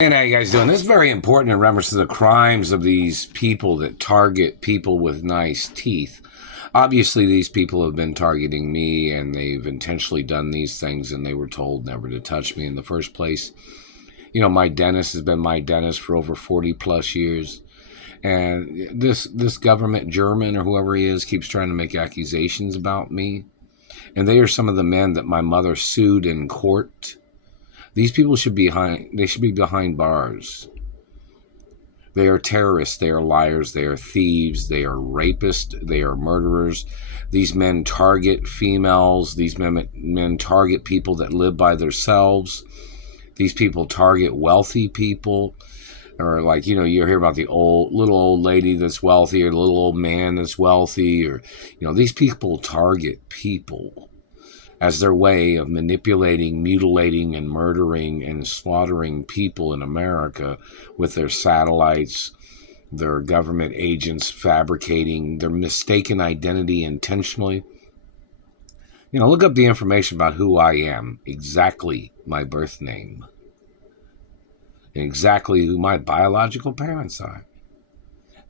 And how you guys doing? This is very important in reference to the crimes of these people that target people with nice teeth. Obviously, these people have been targeting me, and they've intentionally done these things, and they were told never to touch me in the first place. You know, my dentist has been my dentist for over 40 plus years. And this government German or whoever he is keeps trying to make accusations about me. And they are some of the men that my mother sued in court. These people should be behind bars. They are terrorists, they are liars, they are thieves, they are rapists, they are murderers. These men target females, these men target people that live by themselves. These people target wealthy people. Or like, you hear about the little old lady that's wealthy, or the little old man that's wealthy, or, these people target people as their way of manipulating, mutilating, and murdering and slaughtering people in America with their satellites, their government agents fabricating their mistaken identity intentionally. Look up the information about who I am, exactly my birth name, and exactly who my biological parents are.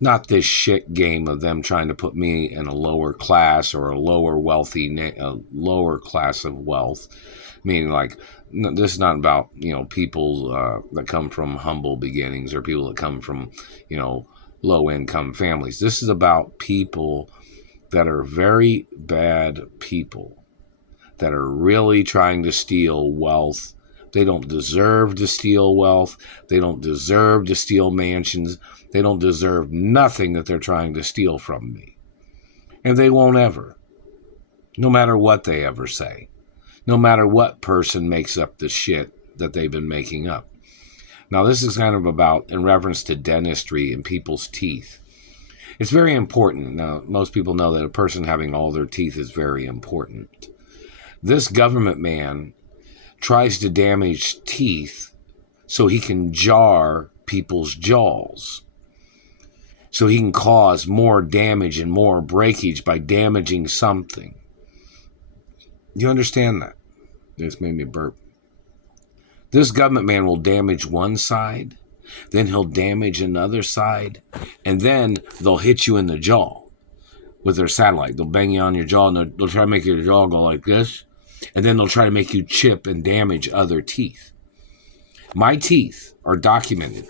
Not this shit game of them trying to put me in a lower class or a lower lower class of wealth. Meaning, this is not about, people that come from humble beginnings or people that come from, low income families. This is about people that are very bad people that are really trying to steal wealth. They don't deserve to steal wealth. They don't deserve to steal mansions. They don't deserve nothing that they're trying to steal from me. And they won't ever. No matter what they ever say. No matter what person makes up the shit that they've been making up. Now, this is kind of about in reference to dentistry and people's teeth. It's very important. Now, most people know that a person having all their teeth is very important. This government man tries to damage teeth so he can jar people's jaws. So he can cause more damage and more breakage by damaging something. You understand that? This made me burp. This government man will damage one side, then he'll damage another side, and then they'll hit you in the jaw with their satellite. They'll bang you on your jaw, and they'll try to make your jaw go like this. And then they'll try to make you chip and damage other teeth. My teeth are documented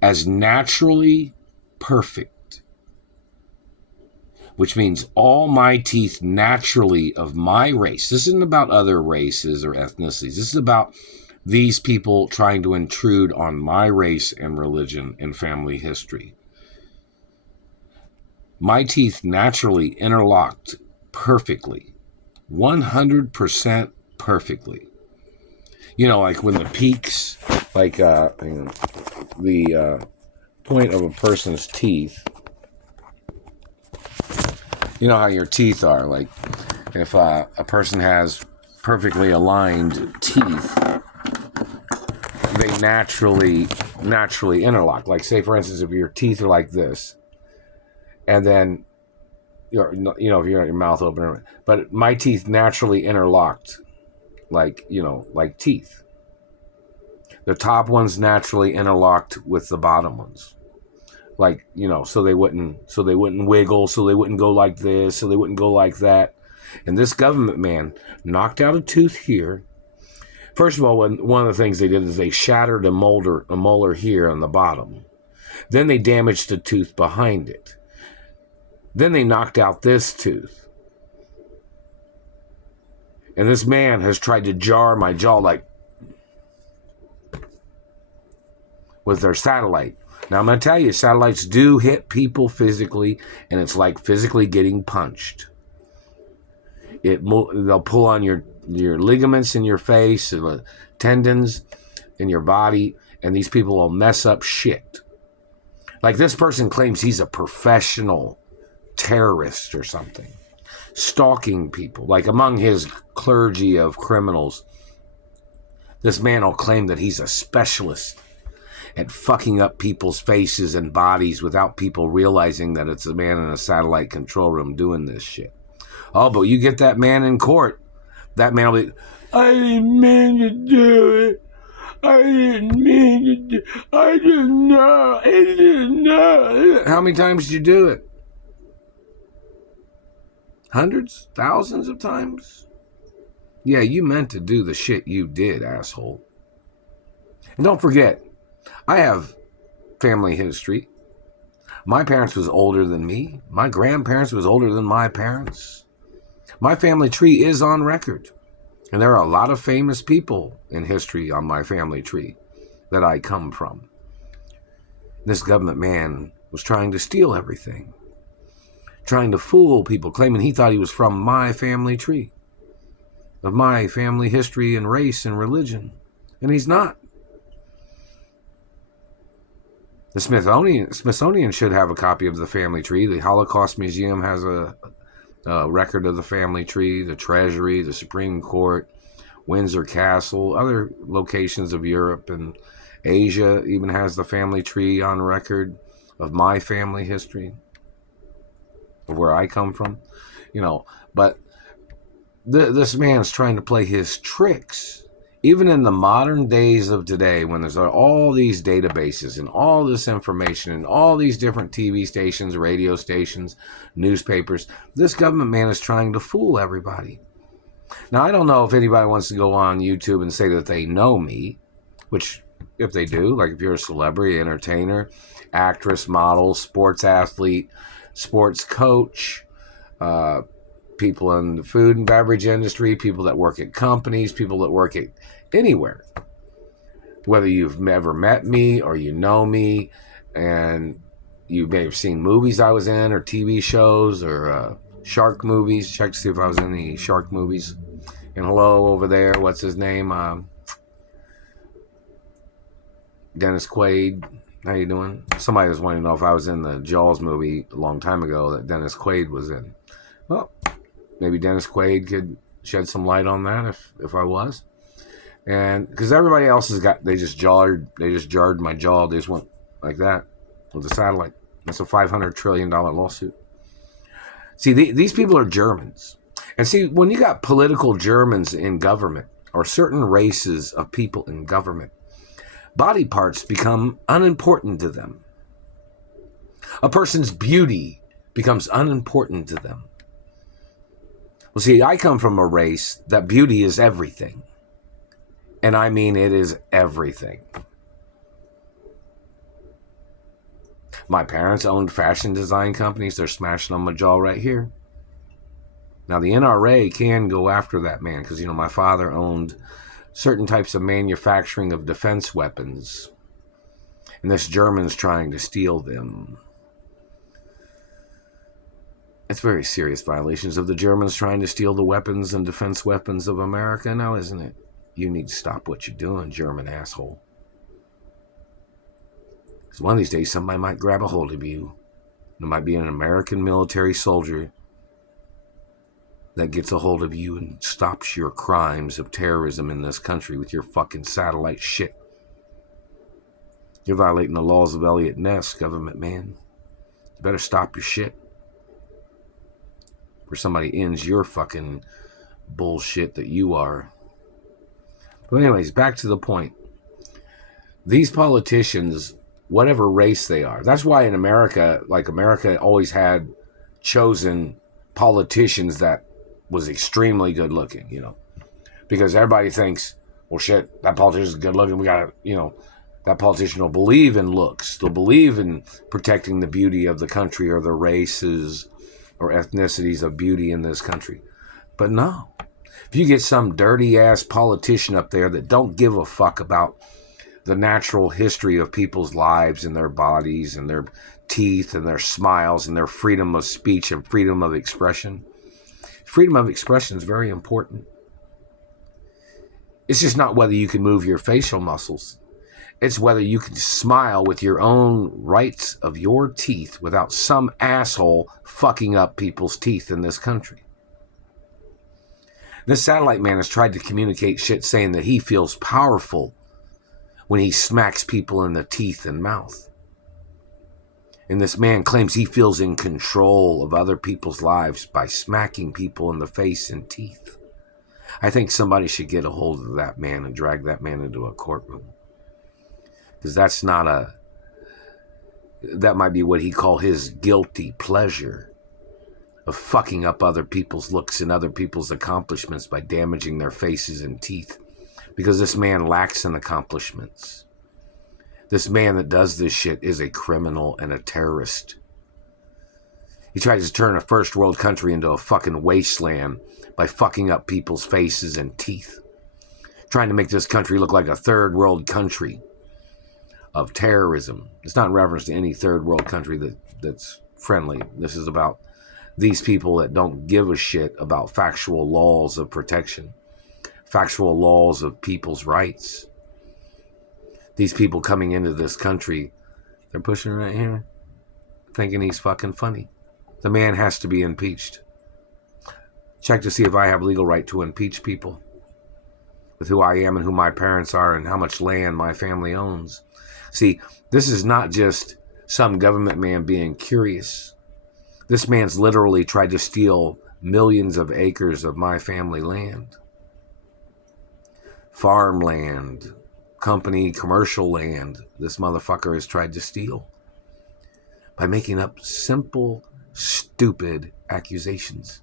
as naturally perfect, which means all my teeth naturally of my race. This isn't about other races or ethnicities. This is about these people trying to intrude on my race and religion and family history. My teeth naturally interlocked perfectly. 100% perfectly. Like when the peaks, the point of a person's teeth, you know how your teeth are, like if a person has perfectly aligned teeth, they naturally interlock. Like, say for instance, if your teeth are like this, and then if you're at your mouth open, but my teeth naturally interlocked, like teeth. The top ones naturally interlocked with the bottom ones, so they wouldn't wiggle, so they wouldn't go like this, so they wouldn't go like that. And this government man knocked out a tooth here. First of all, one of the things they did is they shattered a molar here on the bottom. Then they damaged the tooth behind it. Then they knocked out this tooth. And this man has tried to jar my jaw with their satellite. Now, I'm going to tell you, satellites do hit people physically, and it's like physically getting punched. They'll pull on your ligaments in your face, and the tendons in your body, and these people will mess up shit. Like, this person claims he's a professional terrorist or something, stalking people. Like, among his clergy of criminals, this man will claim that he's a specialist at fucking up people's faces and bodies without people realizing that it's a man in a satellite control room doing this shit. Oh, but you get that man in court, that man will be, I didn't mean to do it. I didn't mean to do, I didn't know, I didn't know. How many times did you do it? Hundreds? Thousands of times? Yeah, you meant to do the shit you did, asshole. And don't forget, I have family history. My parents was older than me. My grandparents was older than my parents. My family tree is on record. And there are a lot of famous people in history on my family tree that I come from. This government man was trying to steal everything. Trying to fool people, claiming he thought he was from my family tree. Of my family history and race and religion. And he's not. The Smithsonian should have a copy of the family tree. The Holocaust Museum has a record of the family tree. The Treasury, the Supreme Court, Windsor Castle, other locations of Europe and Asia even has the family tree on record of my family history, of where I come from. But this man's trying to play his tricks. Even in the modern days of today, when there's all these databases and all this information and all these different TV stations, radio stations, newspapers, this government man is trying to fool everybody. Now, I don't know if anybody wants to go on YouTube and say that they know me, which if they do, like if you're a celebrity, entertainer, actress, model, sports athlete, sports coach, people in the food and beverage industry, people that work at companies, people that work at anywhere, whether you've ever met me or you know me, and you may have seen movies I was in or TV shows or shark movies. Check to see if I was in any shark movies. And hello over there, what's his name? Dennis Quaid. How you doing? Somebody was wanting to know if I was in the Jaws movie a long time ago that Dennis Quaid was in. Well, maybe Dennis Quaid could shed some light on that if I was. And because everybody else they just jarred my jaw. They just went like that with the satellite. That's a $500 trillion lawsuit. See, these people are Germans. And see, when you got political Germans in government, or certain races of people in government, body parts become unimportant to them. A person's beauty becomes unimportant to them. Well, see, I come from a race that beauty is everything. And I mean, it is everything. My parents owned fashion design companies. They're smashing on my jaw right here. Now, the NRA can go after that man because, my father owned certain types of manufacturing of defense weapons. And this German's trying to steal them. It's very serious violations of the Germans trying to steal the weapons and defense weapons of America now, isn't it? You need to stop what you're doing, German asshole. Because one of these days, somebody might grab a hold of you. There might be an American military soldier that gets a hold of you and stops your crimes of terrorism in this country with your fucking satellite shit. You're violating the laws of Elliot Ness, government man. You better stop your shit. Or somebody ends your fucking bullshit that you are. But anyways, back to the point. These politicians, whatever race they are, that's why in America, America always had chosen politicians that was extremely good looking, because everybody thinks, well, shit, that politician is good looking. We gotta, that politician will believe in looks. They'll believe in protecting the beauty of the country or the races or ethnicities of beauty in this country. But no. If you get some dirty ass politician up there that don't give a fuck about the natural history of people's lives and their bodies and their teeth and their smiles and their freedom of speech and freedom of expression. Freedom of expression is very important. It's just not whether you can move your facial muscles. It's whether you can smile with your own rights of your teeth without some asshole fucking up people's teeth in this country. This satellite man has tried to communicate shit saying that he feels powerful when he smacks people in the teeth and mouth. And this man claims he feels in control of other people's lives by smacking people in the face and teeth. I think somebody should get a hold of that man and drag that man into a courtroom. Because that might be what he called his guilty pleasure of fucking up other people's looks and other people's accomplishments by damaging their faces and teeth. Because this man lacks in accomplishments. This man that does this shit is a criminal and a terrorist. He tries to turn a first world country into a fucking wasteland by fucking up people's faces and teeth. Trying to make this country look like a third world country of terrorism. It's not in reference to any third world country that's friendly. This is about these people that don't give a shit about factual laws of protection, factual laws of people's rights. These people coming into this country, they're pushing right here, thinking he's fucking funny. The man has to be impeached. Check to see if I have legal right to impeach people with who I am and who my parents are and how much land my family owns. See, this is not just some government man being curious. This man's literally tried to steal millions of acres of my family land. Farmland, company, commercial land, this motherfucker has tried to steal by making up simple, stupid accusations.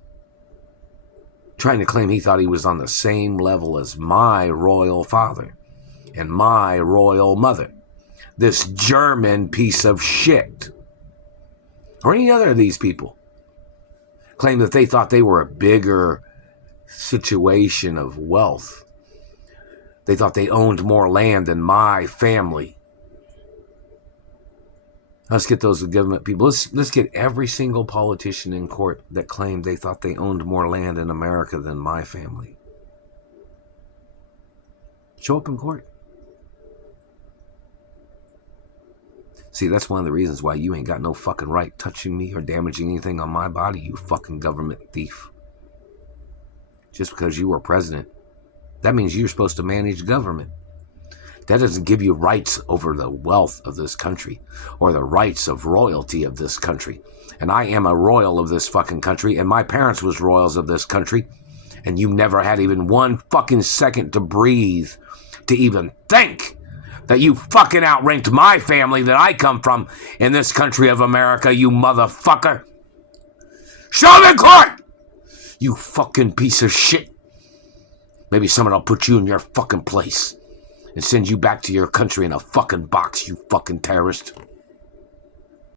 Trying to claim he thought he was on the same level as my royal father and my royal mother. This German piece of shit. Or any other of these people. Claim that they thought they were a bigger situation of wealth. They thought they owned more land than my family. Let's get those government people. Let's get every single politician in court that claimed they thought they owned more land in America than my family. Show up in court. See, that's one of the reasons why you ain't got no fucking right touching me or damaging anything on my body, you fucking government thief. Just because you were president, that means you're supposed to manage government. That doesn't give you rights over the wealth of this country or the rights of royalty of this country. And I am a royal of this fucking country, and my parents was royals of this country, and you never had even one fucking second to breathe, to even think that you fucking outranked my family that I come from in this country of America, you motherfucker. Show them in court! You fucking piece of shit. Maybe someone will put you in your fucking place and send you back to your country in a fucking box, you fucking terrorist.